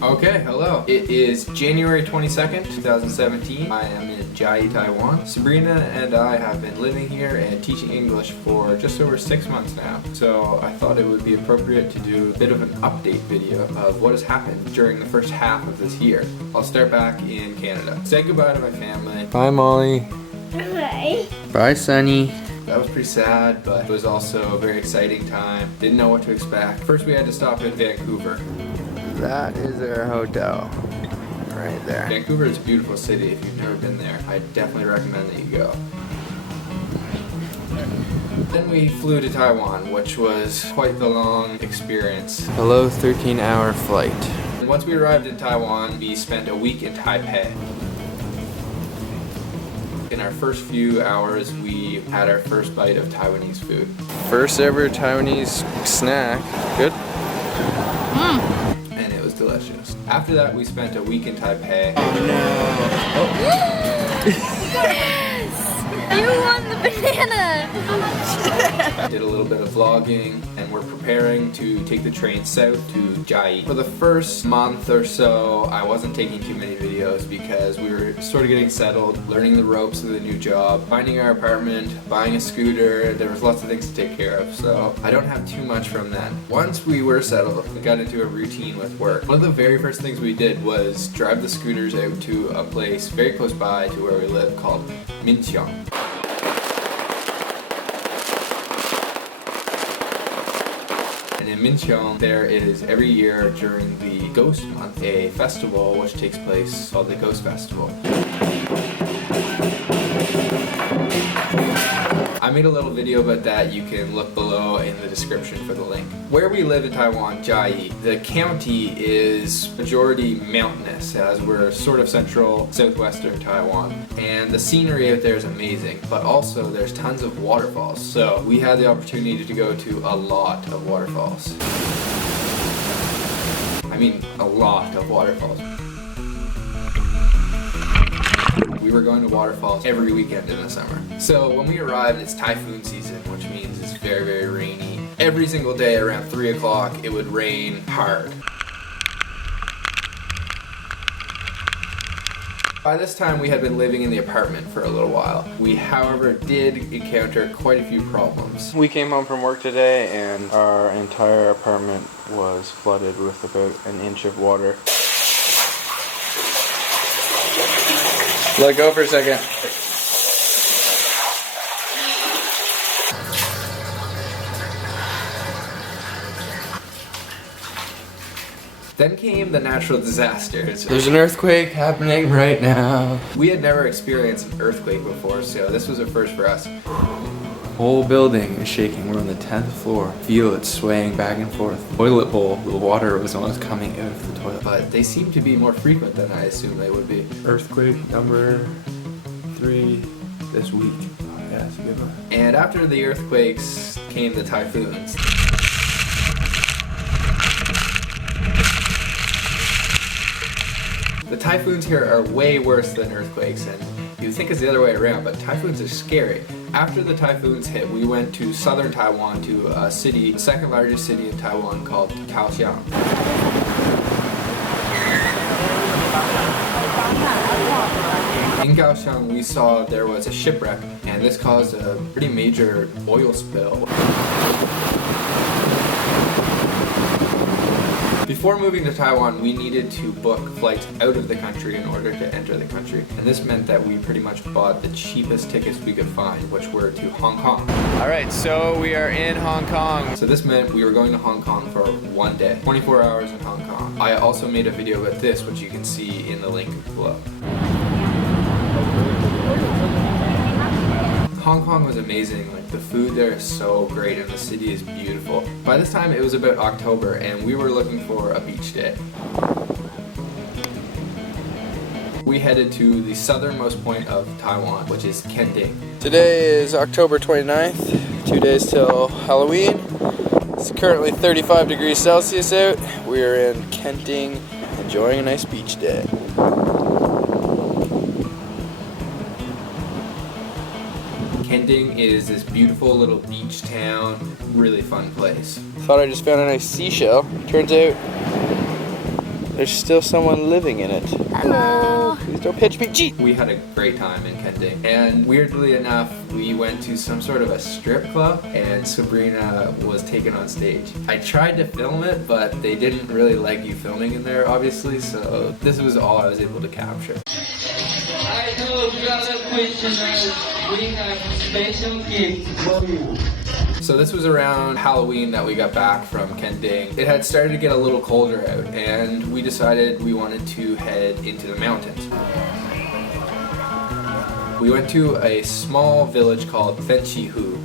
Okay, hello. It is January 22nd, 2017. I am in Chiayi, Taiwan. Sabrina and I have been living here and teaching English for just over 6 months now. So I thought it would be appropriate to do a bit of an update video of what has happened during the first half of this year. I'll start back in Canada. Say goodbye to my family. Bye, Molly. Bye. Bye, Sunny. That was pretty sad, but it was also a very exciting time. Didn't know what to expect. First we had to stop in Vancouver. That is our hotel. Right there. Vancouver is a beautiful city. If you've never been there, I definitely recommend that you go. Then we flew to Taiwan, which was quite the long experience. Hello, 13-hour flight. And once we arrived in Taiwan, we spent a week in Taipei. In our first few hours, we had our first bite of Taiwanese food. First ever Taiwanese snack. Good? And it was delicious. After that, we spent a week in Taipei. Oh no. You won the banana! Did a little bit of vlogging, and we're preparing to take the train south to Chiayi. For the first month or so, I wasn't taking too many videos because we were sort of getting settled, learning the ropes of the new job, finding our apartment, buying a scooter. There was lots of things to take care of, so I don't have too much from that. Once we were settled, we got into a routine with work. One of the very first things we did was drive the scooters out to a place very close by to where we live called Minxiang. And in Minxiang, there is every year during the Ghost Month a festival which takes place called the Ghost Festival. I made a little video about that. You can look below in the description for the link. Where we live in Taiwan, Chiayi, the county is majority mountainous as we're sort of central southwestern Taiwan. And the scenery out there is amazing, but also there's tons of waterfalls. So we had the opportunity to go to a lot of waterfalls. I mean, a lot of waterfalls. We were going to waterfalls every weekend in the summer. So when we arrived, it's typhoon season, which means it's very, very rainy. Every single day around 3 o'clock, it would rain hard. By this time, we had been living in the apartment for a little while. We, however, did encounter quite a few problems. We came home from work today and our entire apartment was flooded with about an inch of water. Let go for a second. Then came the natural disasters. There's an earthquake happening right now. We had never experienced an earthquake before, so this was a first for us. Whole building is shaking. We're on the 10th floor. Feel it swaying back and forth. Toilet bowl, the water was almost coming out of the toilet. But they seem to be more frequent than I assumed they would be. Earthquake number 3 this week. Oh, yeah, that's a good one. And after the earthquakes came the typhoons. The typhoons here are way worse than earthquakes, and you'd think it's the other way around, but typhoons are scary. After the typhoons hit, we went to southern Taiwan to a city, the second largest city in Taiwan called Kaohsiung. In Kaohsiung, we saw there was a shipwreck, and this caused a pretty major oil spill. Before moving to Taiwan, we needed to book flights out of the country in order to enter the country. And this meant that we pretty much bought the cheapest tickets we could find, which were to Hong Kong. Alright, so we are in Hong Kong. So this meant we were going to Hong Kong for 1 day, 24 hours in Hong Kong. I also made a video about this, which you can see in the link below. Hong Kong was amazing. Like, the food there is so great and the city is beautiful. By this time it was about October and we were looking for a beach day. We headed to the southernmost point of Taiwan, which is Kenting. Today is October 29th, 2 days till Halloween. It's currently 35 degrees Celsius out. We are in Kenting, enjoying a nice beach day. Kenting is this beautiful little beach town, really fun place. Thought I just found a nice seashell. Turns out There's still someone living in it. Hello. Please don't pitch me. Gee. We had a great time in Kending, and weirdly enough, we went to some sort of a strip club, and Sabrina was taken on stage. I tried to film it, but they didn't really like you filming in there, obviously, so this was all I was able to capture. I know you other questioners, we have special gift for you. So this was around Halloween that we got back from Kending. It had started to get a little colder out, and we decided we wanted to head into the mountains. We went to a small village called Fenchihu.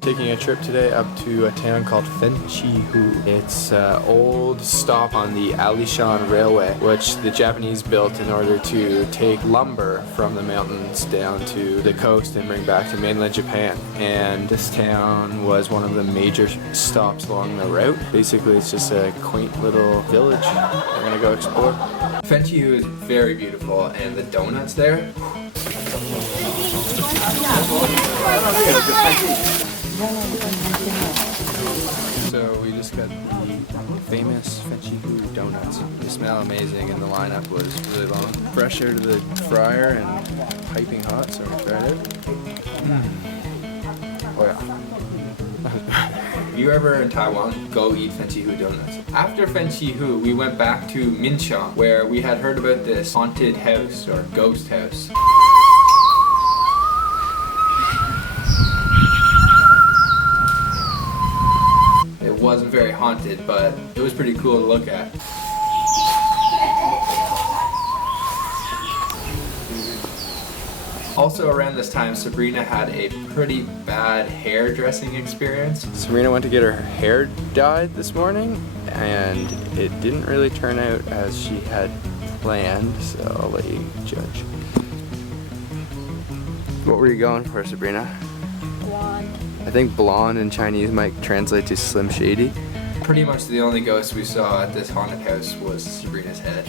Taking a trip today up to a town called Fenchihu. It's an old stop on the Alishan Railway, which the Japanese built in order to take lumber from the mountains down to the coast and bring back to mainland Japan. And this town was one of the major stops along the route. Basically, it's just a quaint little village. We're gonna go explore. Fenchihu is very beautiful, and the donuts there. So we just got the famous Fenchihu donuts. They smell amazing and the lineup was really long. Fresh out of the fryer and piping hot, so we tried it. Oh yeah. If you're ever in Taiwan, go eat Fenchihu donuts. After Fenchihu, we went back to Minchang, where we had heard about this haunted house or ghost house. It wasn't very haunted, but it was pretty cool to look at. Also around this time, Sabrina had a pretty bad hairdressing experience. Sabrina went to get her hair dyed this morning and it didn't really turn out as she had planned, so I'll let you judge. What were you going for, Sabrina? Blonde. I think blonde in Chinese might translate to Slim Shady. Pretty much the only ghost we saw at this haunted house was Sabrina's head.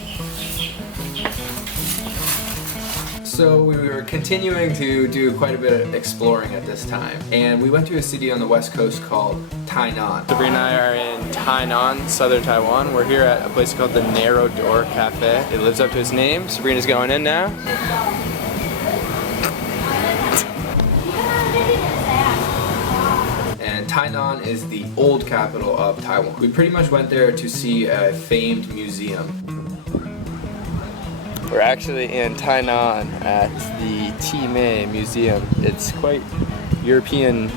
So we were continuing to do quite a bit of exploring at this time, and we went to a city on the west coast called Tainan. Sabrina and I are in Tainan, southern Taiwan. We're here at a place called the Narrow Door Cafe. It lives up to its name. Sabrina's going in now. And Tainan is the old capital of Taiwan. We pretty much went there to see a famed museum. We're actually in Tainan at the Timei Museum. It's quite European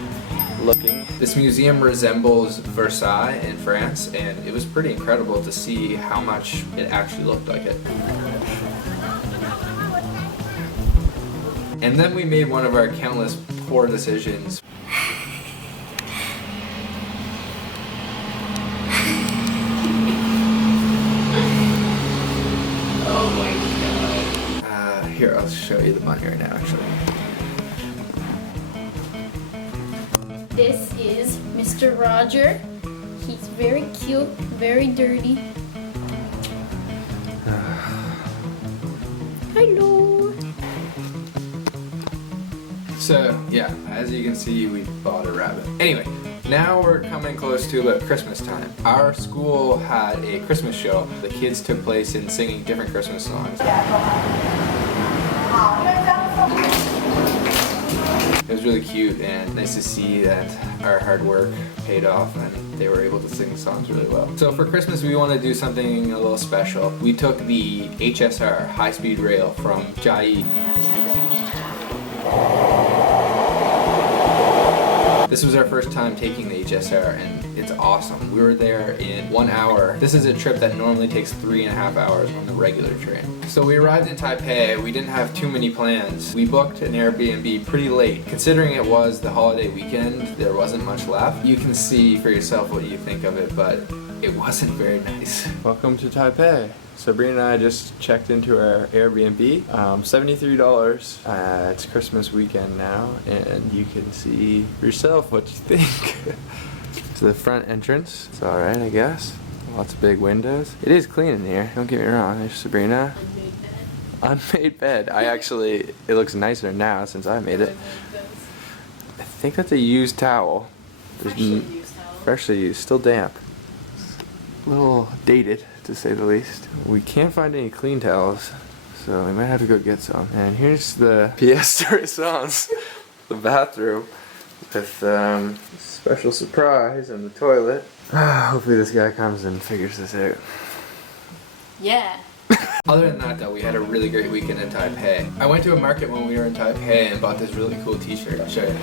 looking. This museum resembles Versailles in France, and it was pretty incredible to see how much it actually looked like it. And then we made one of our countless poor decisions. Here, I'll show you the bunny right now, actually. This is Mr. Roger. He's very cute, very dirty. Hello. So, yeah, as you can see, we bought a rabbit. Anyway, now we're coming close to about Christmas time. Our school had a Christmas show. The kids took place in singing different Christmas songs. It was really cute and nice to see that our hard work paid off and they were able to sing the songs really well. So for Christmas we wanted to do something a little special. We took the HSR, high-speed rail, from Chiayi. This was our first time taking the HSR and it's awesome. We were there in 1 hour. This is a trip that normally takes 3.5 hours on the regular train. So we arrived in Taipei. We didn't have too many plans. We booked an Airbnb pretty late. Considering it was the holiday weekend, there wasn't much left. You can see for yourself what you think of it, but it wasn't very nice. Welcome to Taipei. Sabrina and I just checked into our Airbnb. $73. It's Christmas weekend now, and you can see for yourself what you think. So the front entrance, it's alright, I guess. Lots of big windows. It is clean in here, don't get me wrong. There's Sabrina. Unmade bed. It looks nicer now since I made it. I think that's a used towel. Freshly used towel. Freshly used, still damp. A little dated. to say the least. We can't find any clean towels, so we might have to go get some. And here's the pièce de résistance, the bathroom, with special surprise in the toilet. Hopefully this guy comes and figures this out. Yeah. Other than that though, we had a really great weekend in Taipei. I went to a market when we were in Taipei and bought this really cool t-shirt. I'll show you.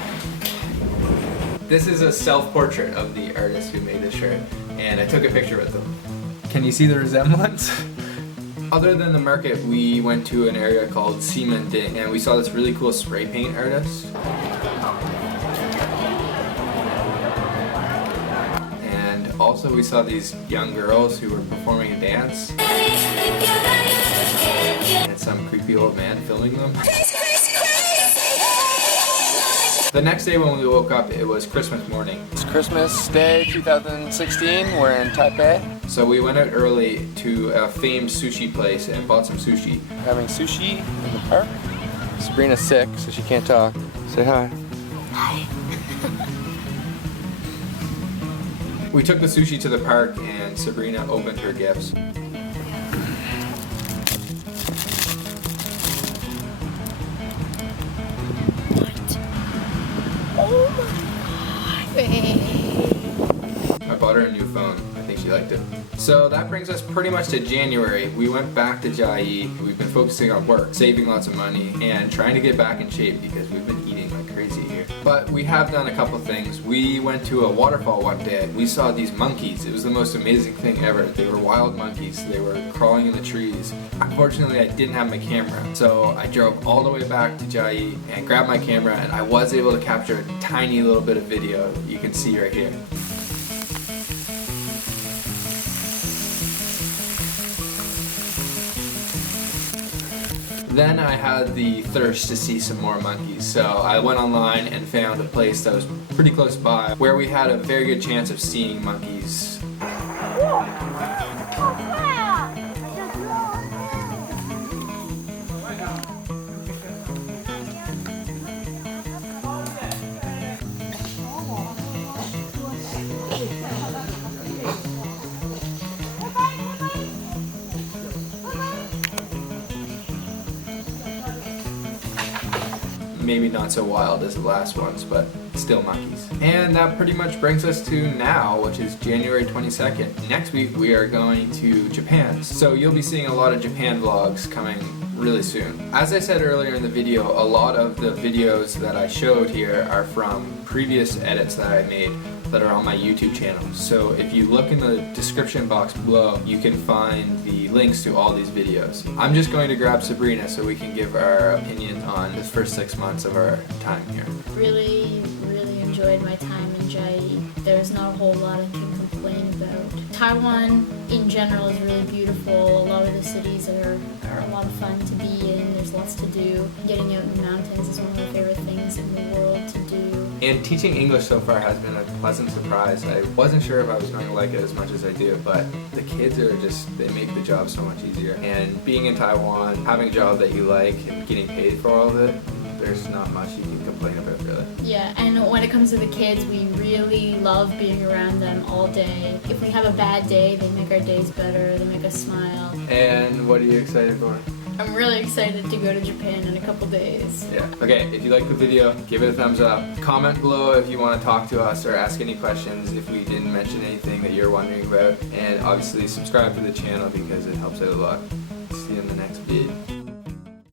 This is a self-portrait of the artist who made this shirt, and I took a picture with them. Can you see the resemblance? Other than the market, we went to an area called Ximending, and we saw this really cool spray paint artist. And also we saw these young girls who were performing a dance. And some creepy old man filming them. The next day when we woke up, it was Christmas morning. It's Christmas Day 2016, we're in Taipei. So we went out early to a famed sushi place and bought some sushi. Having sushi in the park. Sabrina's sick, so she can't talk. Say hi. Hi. We took the sushi to the park and Sabrina opened her gifts. Oh my God. I bought her a new phone. I think she liked it. So that brings us pretty much to January. We went back to Chiayi. We've been focusing on work, saving lots of money, and trying to get back in shape because we've been eating like crazy here. But we have done a couple things. We went to a waterfall one day. We saw these monkeys. It was the most amazing thing ever. They were wild monkeys. They were crawling in the trees. Unfortunately, I didn't have my camera, so I drove all the way back to Chiayi and grabbed my camera, and I was able to capture a tiny little bit of video you can see right here. Then I had the thirst to see some more monkeys, so I went online and found a place that was pretty close by where we had a very good chance of seeing monkeys. Maybe not so wild as the last ones, but still monkeys. And that pretty much brings us to now, which is January 22nd. Next week we are going to Japan. So you'll be seeing a lot of Japan vlogs coming really soon. As I said earlier in the video, a lot of the videos that I showed here are from previous edits that I made that are on my YouTube channel. So if you look in the description box below, you can find the links to all these videos. I'm just going to grab Sabrina so we can give our opinion on the first 6 months of our time here. Really enjoyed my time in Chiayi. There's not a whole lot I can complain about. Taiwan in general is really beautiful. A lot of the cities are a lot of fun to be in. There's lots to do. Getting out in the mountains is one of my favorite things in the world to do. And teaching English so far has been a pleasant surprise. I wasn't sure if I was going to like it as much as I do, but the kids are just, they make the job so much easier. And being in Taiwan, having a job that you like and getting paid for all of it, there's not much you can complain about, really. Yeah, and when it comes to the kids, we really love being around them all day. If we have a bad day, they make our days better, they make us smile. And what are you excited for? I'm really excited to go to Japan in a couple days. Yeah. Okay, if you liked the video, give it a thumbs up. Comment below if you want to talk to us or ask any questions if we didn't mention anything that you're wondering about. And obviously subscribe to the channel because it helps out a lot. See you in the next video.